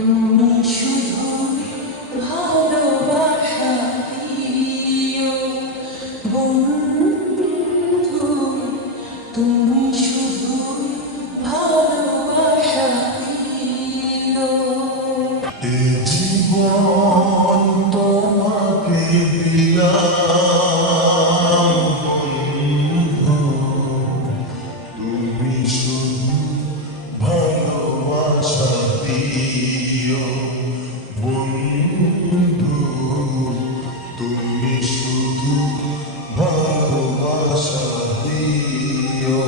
তুমি শুধু ভালোবাসা দিও বন্ধু, তুমি শুধু ভালোবাসা দিও। এ জীবন তোমাকে দিলাম বন্ধু, তুমি শুধু ভালোবাসা দিও বন্ধু, তুমি শুধু ভালোবাসা দিও।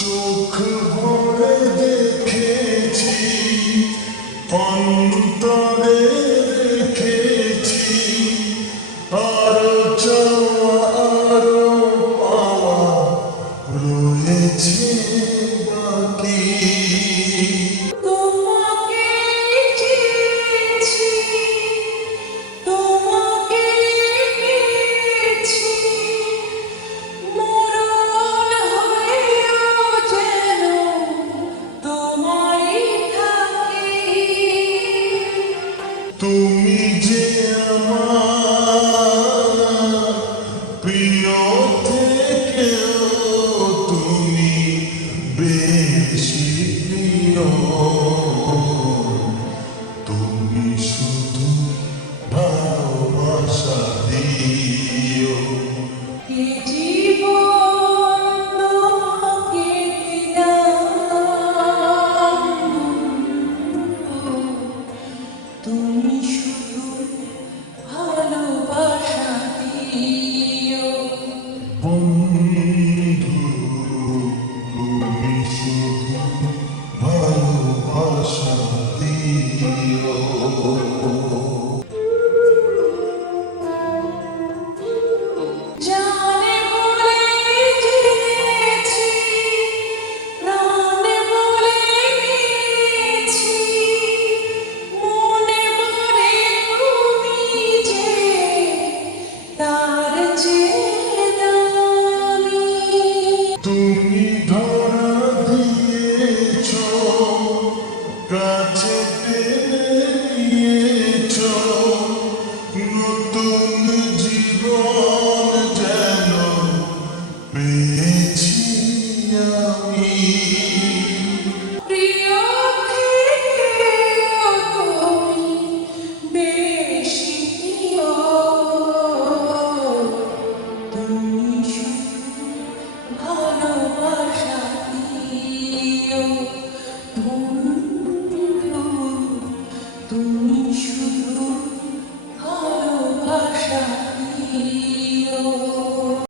চোখ ভরে দেখেছি, অন্তরে রেখেছি, আরো চাওয়া আরো পাওয়া রয়েছে বাকি। তোমাকে চেয়েছি, তোমাকে পেয়েছি, মরণ হয়েও যেন তোমায় থাকি। তুমি যে আমার প্রিয় থেকেও তুমি বেশি প্রিয়, তুমি শুধু ভালোবাসা দিও। এ জীবন তোমাকে দিলাম, তুমি শুধু ভালোবাসা দিও বন্ধু, তুমি শুধু ভালোবাসা দিও। জানে বলে জেনেছি, প্রাণে বলে নিয়েছি, মনে বলে তুমি যে তার চেয়ে দামি। তুমি